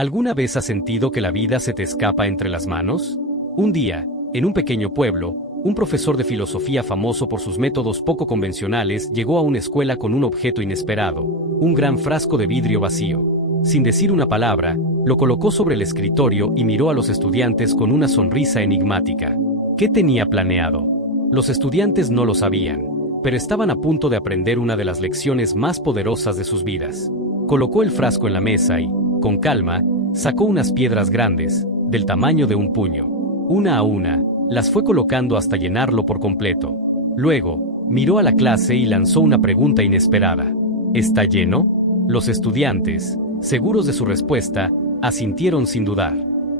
¿Alguna vez has sentido que la vida se te escapa entre las manos? Un día, en un pequeño pueblo, un profesor de filosofía famoso por sus métodos poco convencionales llegó a una escuela con un objeto inesperado, un gran frasco de vidrio vacío. Sin decir una palabra, lo colocó sobre el escritorio y miró a los estudiantes con una sonrisa enigmática. ¿Qué tenía planeado? Los estudiantes no lo sabían, pero estaban a punto de aprender una de las lecciones más poderosas de sus vidas. Colocó el frasco en la mesa y, con calma, sacó unas piedras grandes, del tamaño de un puño. Una a una, las fue colocando hasta llenarlo por completo. Luego, miró a la clase y lanzó una pregunta inesperada. ¿Está lleno? Los estudiantes, seguros de su respuesta, asintieron sin dudar.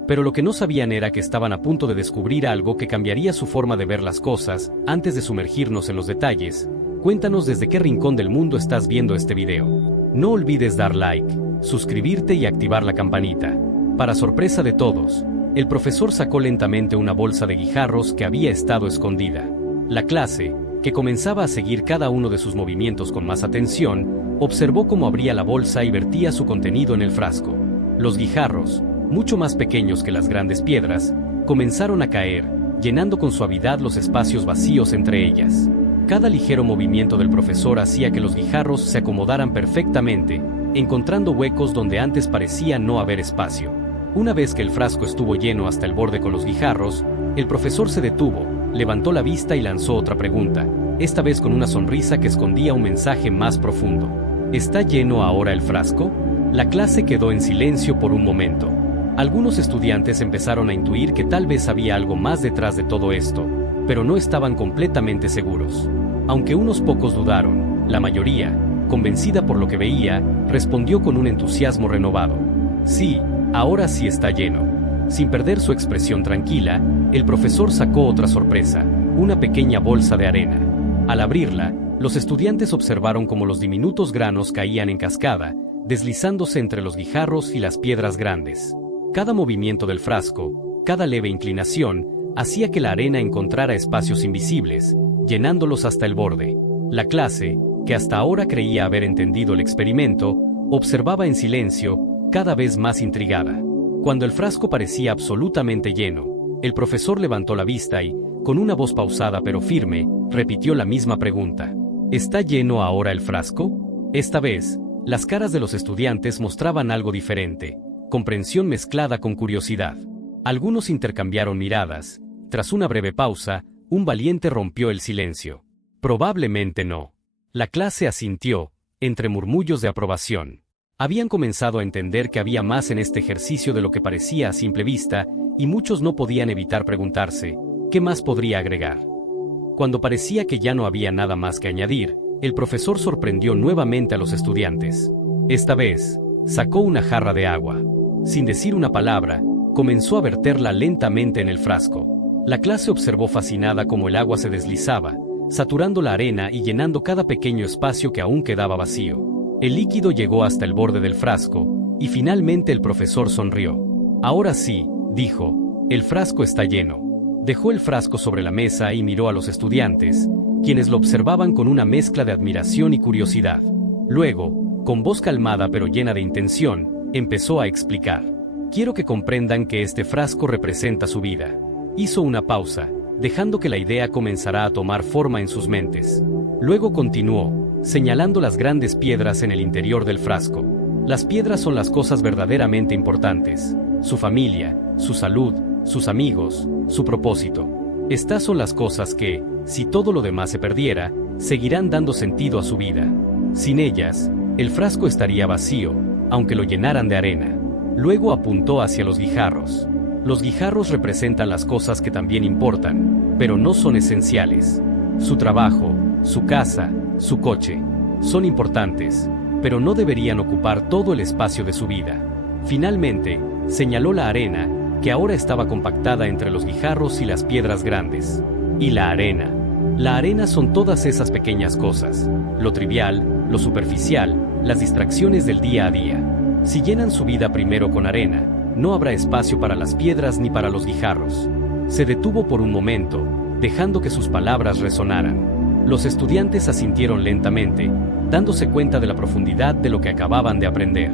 Pero lo que no sabían era que estaban a punto de descubrir algo que cambiaría su forma de ver las cosas. Antes de sumergirnos en los detalles, cuéntanos desde qué rincón del mundo estás viendo este video. No olvides dar like, suscribirte y activar la campanita. Para sorpresa de todos, el profesor sacó lentamente una bolsa de guijarros que había estado escondida. La clase, que comenzaba a seguir cada uno de sus movimientos con más atención, observó cómo abría la bolsa y vertía su contenido en el frasco. Los guijarros, mucho más pequeños que las grandes piedras, comenzaron a caer, llenando con suavidad los espacios vacíos entre ellas. Cada ligero movimiento del profesor hacía que los guijarros se acomodaran perfectamente, encontrando huecos donde antes parecía no haber espacio. Una vez que el frasco estuvo lleno hasta el borde con los guijarros, el profesor se detuvo, levantó la vista y lanzó otra pregunta, esta vez con una sonrisa que escondía un mensaje más profundo. ¿Está lleno ahora el frasco? La clase quedó en silencio por un momento. Algunos estudiantes empezaron a intuir que tal vez había algo más detrás de todo esto, pero no estaban completamente seguros. Aunque unos pocos dudaron, la mayoría, convencida por lo que veía, respondió con un entusiasmo renovado. Sí, ahora sí está lleno. Sin perder su expresión tranquila, el profesor sacó otra sorpresa, una pequeña bolsa de arena. Al abrirla, los estudiantes observaron cómo los diminutos granos caían en cascada, deslizándose entre los guijarros y las piedras grandes. Cada movimiento del frasco, cada leve inclinación, hacía que la arena encontrara espacios invisibles, llenándolos hasta el borde. La clase, que hasta ahora creía haber entendido el experimento, observaba en silencio, cada vez más intrigada. Cuando el frasco parecía absolutamente lleno, el profesor levantó la vista y, con una voz pausada pero firme, repitió la misma pregunta. ¿Está lleno ahora el frasco? Esta vez, las caras de los estudiantes mostraban algo diferente, comprensión mezclada con curiosidad. Algunos intercambiaron miradas. Tras una breve pausa, un valiente rompió el silencio. Probablemente no. La clase asintió, entre murmullos de aprobación. Habían comenzado a entender que había más en este ejercicio de lo que parecía a simple vista, y muchos no podían evitar preguntarse, ¿qué más podría agregar? Cuando parecía que ya no había nada más que añadir, el profesor sorprendió nuevamente a los estudiantes. Esta vez, sacó una jarra de agua. Sin decir una palabra, comenzó a verterla lentamente en el frasco. La clase observó fascinada cómo el agua se deslizaba, saturando la arena y llenando cada pequeño espacio que aún quedaba vacío. El líquido llegó hasta el borde del frasco, y finalmente el profesor sonrió. Ahora sí, dijo, el frasco está lleno. Dejó el frasco sobre la mesa y miró a los estudiantes, quienes lo observaban con una mezcla de admiración y curiosidad. Luego, con voz calmada pero llena de intención, empezó a explicar. Quiero que comprendan que este frasco representa su vida. Hizo una pausa, dejando que la idea comenzara a tomar forma en sus mentes. Luego continuó, señalando las grandes piedras en el interior del frasco. Las piedras son las cosas verdaderamente importantes. Su familia, su salud, sus amigos, su propósito. Estas son las cosas que, si todo lo demás se perdiera, seguirán dando sentido a su vida. Sin ellas, el frasco estaría vacío, aunque lo llenaran de arena. Luego apuntó hacia los guijarros. Los guijarros representan las cosas que también importan, pero no son esenciales. Su trabajo, su casa, su coche, son importantes, pero no deberían ocupar todo el espacio de su vida. Finalmente, señaló la arena, que ahora estaba compactada entre los guijarros y las piedras grandes. Y la arena. La arena son todas esas pequeñas cosas, lo trivial, lo superficial, las distracciones del día a día. Si llenan su vida primero con arena, no habrá espacio para las piedras ni para los guijarros. Se detuvo por un momento, dejando que sus palabras resonaran. Los estudiantes asintieron lentamente, dándose cuenta de la profundidad de lo que acababan de aprender.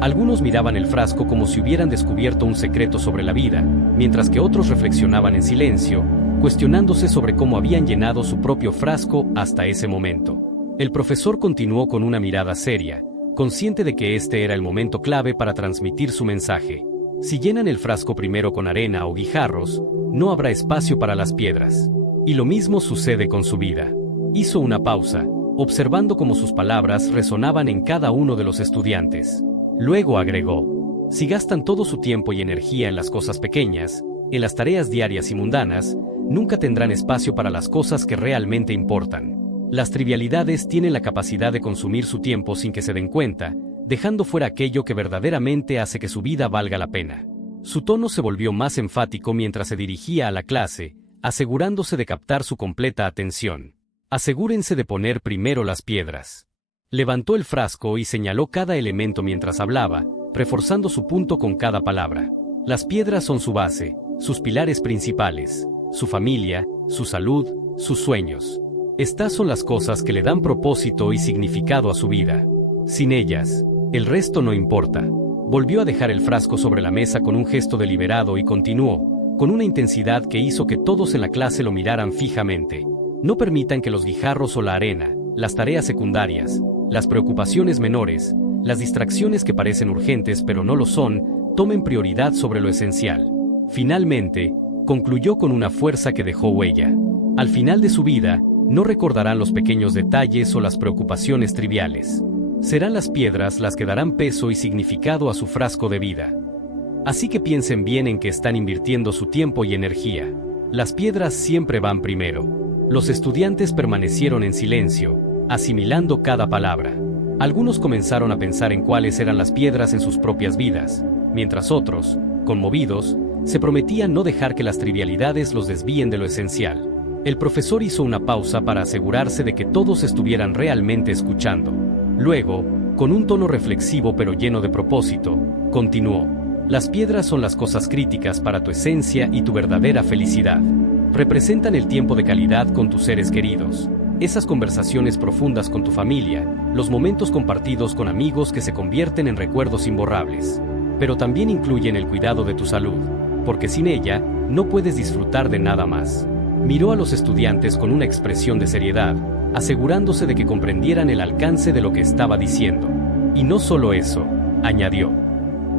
Algunos miraban el frasco como si hubieran descubierto un secreto sobre la vida, mientras que otros reflexionaban en silencio, cuestionándose sobre cómo habían llenado su propio frasco hasta ese momento. El profesor continuó con una mirada seria, consciente de que este era el momento clave para transmitir su mensaje. Si llenan el frasco primero con arena o guijarros, no habrá espacio para las piedras. Y lo mismo sucede con su vida. Hizo una pausa, observando cómo sus palabras resonaban en cada uno de los estudiantes. Luego agregó: si gastan todo su tiempo y energía en las cosas pequeñas, en las tareas diarias y mundanas, nunca tendrán espacio para las cosas que realmente importan. Las trivialidades tienen la capacidad de consumir su tiempo sin que se den cuenta, dejando fuera aquello que verdaderamente hace que su vida valga la pena. Su tono se volvió más enfático mientras se dirigía a la clase, asegurándose de captar su completa atención. Asegúrense de poner primero las piedras. Levantó el frasco y señaló cada elemento mientras hablaba, reforzando su punto con cada palabra. Las piedras son su base, sus pilares principales, su familia, su salud, sus sueños. Estas son las cosas que le dan propósito y significado a su vida. Sin ellas, el resto no importa. Volvió a dejar el frasco sobre la mesa con un gesto deliberado y continuó, con una intensidad que hizo que todos en la clase lo miraran fijamente. No permitan que los guijarros o la arena, las tareas secundarias, las preocupaciones menores, las distracciones que parecen urgentes pero no lo son, tomen prioridad sobre lo esencial. Finalmente, concluyó con una fuerza que dejó huella. Al final de su vida, no recordarán los pequeños detalles o las preocupaciones triviales. Serán las piedras las que darán peso y significado a su frasco de vida. Así que piensen bien en que están invirtiendo su tiempo y energía. Las piedras siempre van primero. Los estudiantes permanecieron en silencio, asimilando cada palabra. Algunos comenzaron a pensar en cuáles eran las piedras en sus propias vidas, mientras otros, conmovidos, se prometían no dejar que las trivialidades los desvíen de lo esencial. El profesor hizo una pausa para asegurarse de que todos estuvieran realmente escuchando. Luego, con un tono reflexivo pero lleno de propósito, continuó: las piedras son las cosas críticas para tu esencia y tu verdadera felicidad. Representan el tiempo de calidad con tus seres queridos, esas conversaciones profundas con tu familia, los momentos compartidos con amigos que se convierten en recuerdos imborrables. Pero también incluyen el cuidado de tu salud, porque sin ella, no puedes disfrutar de nada más. Miró a los estudiantes con una expresión de seriedad, asegurándose de que comprendieran el alcance de lo que estaba diciendo. Y no solo eso, añadió: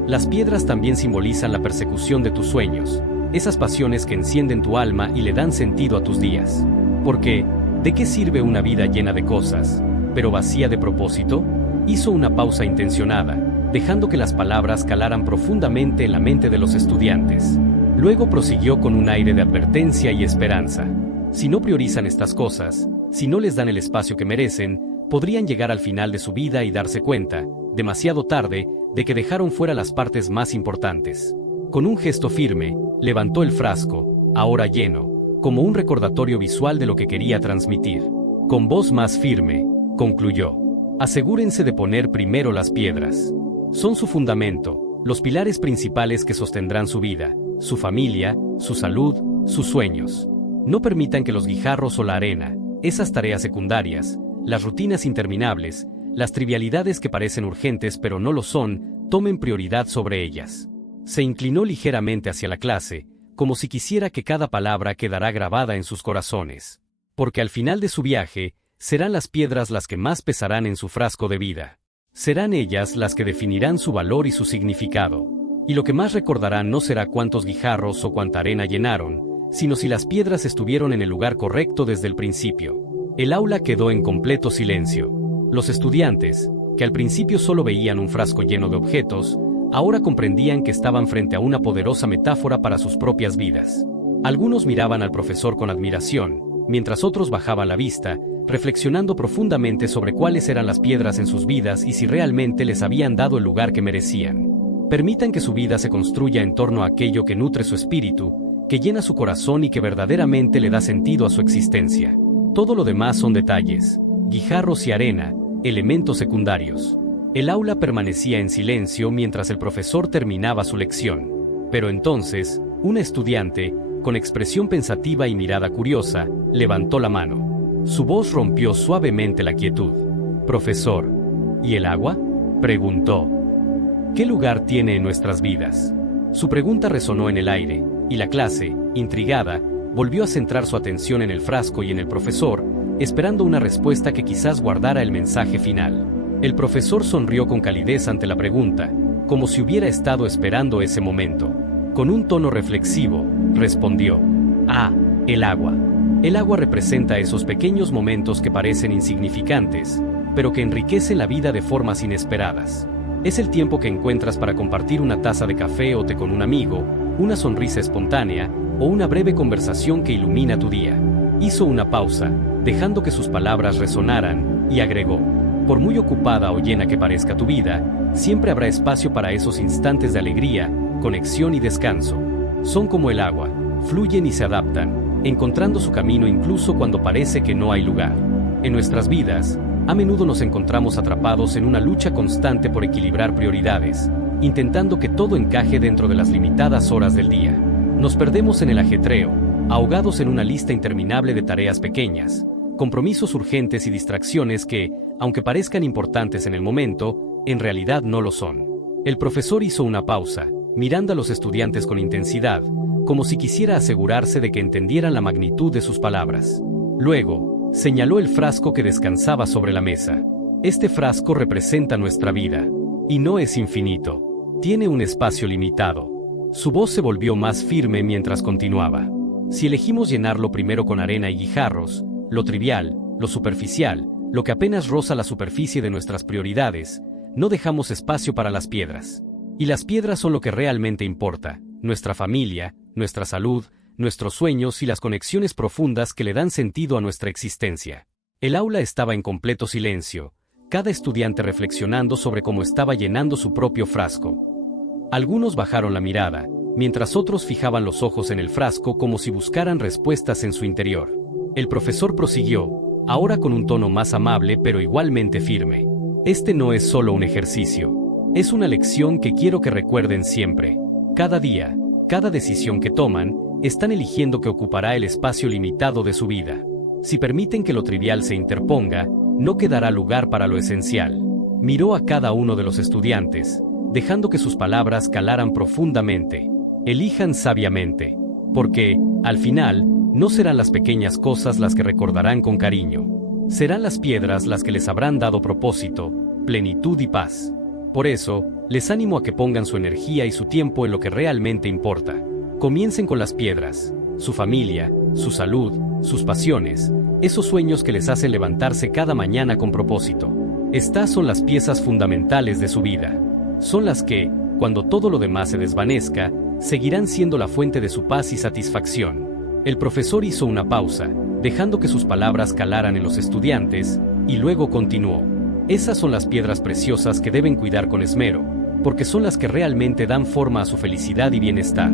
las piedras también simbolizan la persecución de tus sueños, esas pasiones que encienden tu alma y le dan sentido a tus días. Porque, ¿de qué sirve una vida llena de cosas, pero vacía de propósito? Hizo una pausa intencionada, dejando que las palabras calaran profundamente en la mente de los estudiantes. Luego prosiguió con un aire de advertencia y esperanza. Si no priorizan estas cosas, si no les dan el espacio que merecen, podrían llegar al final de su vida y darse cuenta, demasiado tarde, de que dejaron fuera las partes más importantes. Con un gesto firme, levantó el frasco, ahora lleno, como un recordatorio visual de lo que quería transmitir. Con voz más firme, concluyó: asegúrense de poner primero las piedras. Son su fundamento, los pilares principales que sostendrán su vida, su familia, su salud, sus sueños. No permitan que los guijarros o la arena, esas tareas secundarias, las rutinas interminables, las trivialidades que parecen urgentes pero no lo son, tomen prioridad sobre ellas. Se inclinó ligeramente hacia la clase, como si quisiera que cada palabra quedara grabada en sus corazones. Porque al final de su viaje, serán las piedras las que más pesarán en su frasco de vida. Serán ellas las que definirán su valor y su significado. Y lo que más recordarán no será cuántos guijarros o cuánta arena llenaron, sino si las piedras estuvieron en el lugar correcto desde el principio. El aula quedó en completo silencio. Los estudiantes, que al principio solo veían un frasco lleno de objetos, ahora comprendían que estaban frente a una poderosa metáfora para sus propias vidas. Algunos miraban al profesor con admiración, mientras otros bajaban la vista, reflexionando profundamente sobre cuáles eran las piedras en sus vidas y si realmente les habían dado el lugar que merecían. Permitan que su vida se construya en torno a aquello que nutre su espíritu, que llena su corazón y que verdaderamente le da sentido a su existencia. Todo lo demás son detalles, guijarros y arena, elementos secundarios. El aula permanecía en silencio mientras el profesor terminaba su lección. Pero entonces, una estudiante, con expresión pensativa y mirada curiosa, levantó la mano. Su voz rompió suavemente la quietud. «Profesor, ¿y el agua?», preguntó. ¿Qué lugar tiene en nuestras vidas? Su pregunta resonó en el aire, y la clase, intrigada, volvió a centrar su atención en el frasco y en el profesor, esperando una respuesta que quizás guardara el mensaje final. El profesor sonrió con calidez ante la pregunta, como si hubiera estado esperando ese momento. Con un tono reflexivo, respondió: "Ah, el agua. El agua representa esos pequeños momentos que parecen insignificantes, pero que enriquecen la vida de formas inesperadas. Es el tiempo que encuentras para compartir una taza de café o té con un amigo, una sonrisa espontánea, o una breve conversación que ilumina tu día". Hizo una pausa, dejando que sus palabras resonaran, y agregó: "Por muy ocupada o llena que parezca tu vida, siempre habrá espacio para esos instantes de alegría, conexión y descanso. Son como el agua, fluyen y se adaptan, encontrando su camino incluso cuando parece que no hay lugar. En nuestras vidas, a menudo nos encontramos atrapados en una lucha constante por equilibrar prioridades, intentando que todo encaje dentro de las limitadas horas del día. Nos perdemos en el ajetreo, ahogados en una lista interminable de tareas pequeñas, compromisos urgentes y distracciones que, aunque parezcan importantes en el momento, en realidad no lo son". El profesor hizo una pausa, mirando a los estudiantes con intensidad, como si quisiera asegurarse de que entendieran la magnitud de sus palabras. Luego, señaló el frasco que descansaba sobre la mesa. "Este frasco representa nuestra vida, y no es infinito. Tiene un espacio limitado". Su voz se volvió más firme mientras continuaba: "Si elegimos llenarlo primero con arena y guijarros, lo trivial, lo superficial, lo que apenas roza la superficie de nuestras prioridades, no dejamos espacio para las piedras. Y las piedras son lo que realmente importa: nuestra familia, nuestra salud, nuestros sueños y las conexiones profundas que le dan sentido a nuestra existencia". El aula estaba en completo silencio, cada estudiante reflexionando sobre cómo estaba llenando su propio frasco. Algunos bajaron la mirada, mientras otros fijaban los ojos en el frasco como si buscaran respuestas en su interior. El profesor prosiguió, ahora con un tono más amable pero igualmente firme: "Este no es solo un ejercicio. Es una lección que quiero que recuerden siempre. Cada día, cada decisión que toman, están eligiendo que ocupará el espacio limitado de su vida. Si permiten que lo trivial se interponga, no quedará lugar para lo esencial". Miró a cada uno de los estudiantes, dejando que sus palabras calaran profundamente. Elijan sabiamente, porque, al final, no serán las pequeñas cosas las que recordarán con cariño. Serán las piedras las que les habrán dado propósito, plenitud y paz. Por eso, les animo a que pongan su energía y su tiempo en lo que realmente importa. Comiencen con las piedras, su familia, su salud, sus pasiones, esos sueños que les hacen levantarse cada mañana con propósito. Estas son las piezas fundamentales de su vida. Son las que, cuando todo lo demás se desvanezca, seguirán siendo la fuente de su paz y satisfacción. El profesor hizo una pausa, dejando que sus palabras calaran en los estudiantes, y luego continuó: "Esas son las piedras preciosas que deben cuidar con esmero, porque son las que realmente dan forma a su felicidad y bienestar.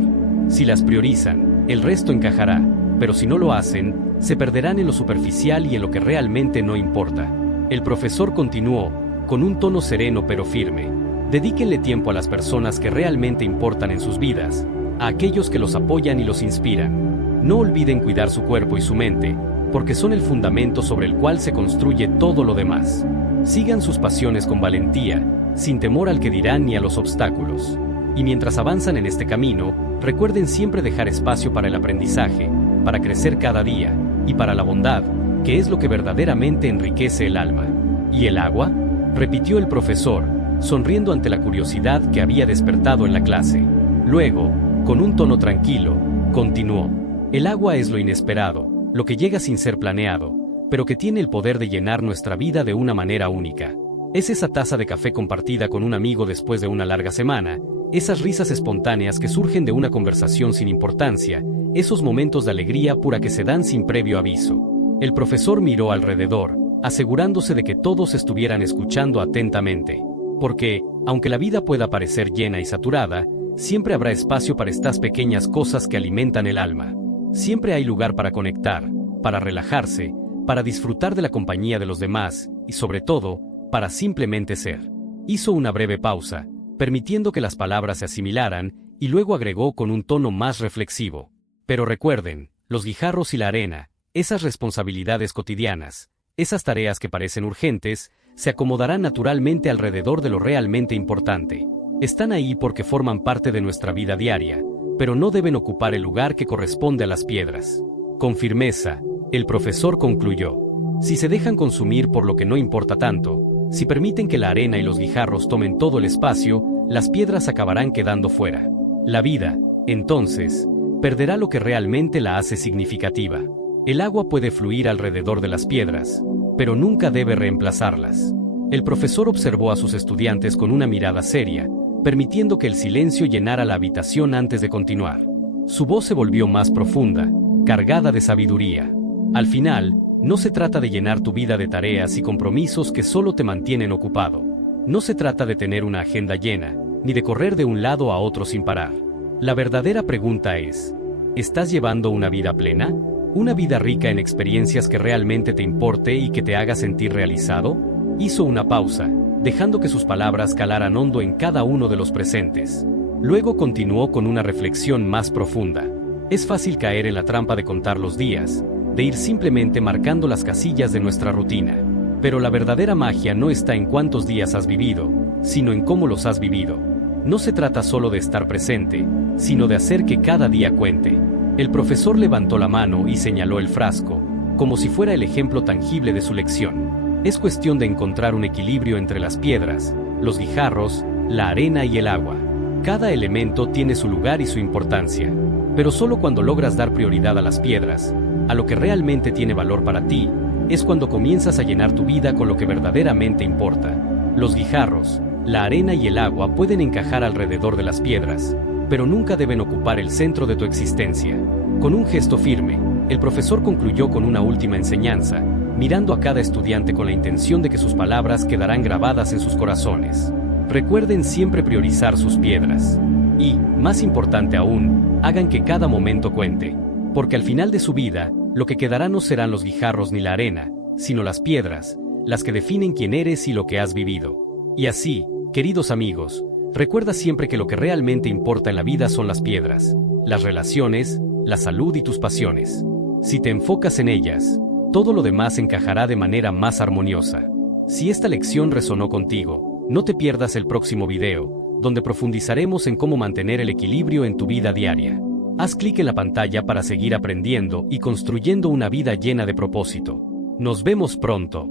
Si las priorizan, el resto encajará, pero si no lo hacen, se perderán en lo superficial y en lo que realmente no importa". El profesor continuó, con un tono sereno pero firme: "Dedíquenle tiempo a las personas que realmente importan en sus vidas, a aquellos que los apoyan y los inspiran. No olviden cuidar su cuerpo y su mente, porque son el fundamento sobre el cual se construye todo lo demás. Sigan sus pasiones con valentía, sin temor al que dirán ni a los obstáculos. Y mientras avanzan en este camino, recuerden siempre dejar espacio para el aprendizaje, para crecer cada día, y para la bondad, que es lo que verdaderamente enriquece el alma". "¿Y el agua?", repitió el profesor, sonriendo ante la curiosidad que había despertado en la clase. Luego, con un tono tranquilo, continuó: "El agua es lo inesperado, lo que llega sin ser planeado, pero que tiene el poder de llenar nuestra vida de una manera única. Es esa taza de café compartida con un amigo después de una larga semana, esas risas espontáneas que surgen de una conversación sin importancia, esos momentos de alegría pura que se dan sin previo aviso". El profesor miró alrededor, asegurándose de que todos estuvieran escuchando atentamente. Porque, aunque la vida pueda parecer llena y saturada, siempre habrá espacio para estas pequeñas cosas que alimentan el alma. Siempre hay lugar para conectar, para relajarse, para disfrutar de la compañía de los demás, y sobre todo, para simplemente ser. Hizo una breve pausa, permitiendo que las palabras se asimilaran, y luego agregó con un tono más reflexivo: "Pero recuerden, los guijarros y la arena, esas responsabilidades cotidianas, esas tareas que parecen urgentes, se acomodarán naturalmente alrededor de lo realmente importante. Están ahí porque forman parte de nuestra vida diaria, pero no deben ocupar el lugar que corresponde a las piedras. Con firmeza, el profesor concluyó: si se dejan consumir por lo que no importa tanto, si permiten que la arena y los guijarros tomen todo el espacio, las piedras acabarán quedando fuera. La vida, entonces, perderá lo que realmente la hace significativa. El agua puede fluir alrededor de las piedras, pero nunca debe reemplazarlas. El profesor observó a sus estudiantes con una mirada seria, permitiendo que el silencio llenara la habitación antes de continuar. Su voz se volvió más profunda, cargada de sabiduría. Al final, no se trata de llenar tu vida de tareas y compromisos que solo te mantienen ocupado. No se trata de tener una agenda llena, ni de correr de un lado a otro sin parar. La verdadera pregunta es: ¿estás llevando una vida plena? ¿Una vida rica en experiencias que realmente te importe y que te haga sentir realizado? Hizo una pausa, dejando que sus palabras calaran hondo en cada uno de los presentes. Luego continuó con una reflexión más profunda. Es fácil caer en la trampa de contar los días, de ir simplemente marcando las casillas de nuestra rutina. Pero la verdadera magia no está en cuántos días has vivido, sino en cómo los has vivido. No se trata solo de estar presente, sino de hacer que cada día cuente. El profesor levantó la mano y señaló el frasco, como si fuera el ejemplo tangible de su lección. Es cuestión de encontrar un equilibrio entre las piedras, los guijarros, la arena y el agua. Cada elemento tiene su lugar y su importancia, pero solo cuando logras dar prioridad a las piedras, a lo que realmente tiene valor para ti, es cuando comienzas a llenar tu vida con lo que verdaderamente importa. Los guijarros, la arena y el agua pueden encajar alrededor de las piedras, pero nunca deben ocupar el centro de tu existencia. Con un gesto firme, el profesor concluyó con una última enseñanza, mirando a cada estudiante con la intención de que sus palabras quedarán grabadas en sus corazones. Recuerden siempre priorizar sus piedras. Y, más importante aún, hagan que cada momento cuente. Porque al final de su vida, lo que quedará no serán los guijarros ni la arena, sino las piedras, las que definen quién eres y lo que has vivido. Y así, queridos amigos, recuerda siempre que lo que realmente importa en la vida son las piedras, las relaciones, la salud y tus pasiones. Si te enfocas en ellas, todo lo demás encajará de manera más armoniosa. Si esta lección resonó contigo, no te pierdas el próximo video, donde profundizaremos en cómo mantener el equilibrio en tu vida diaria. Haz clic en la pantalla para seguir aprendiendo y construyendo una vida llena de propósito. Nos vemos pronto.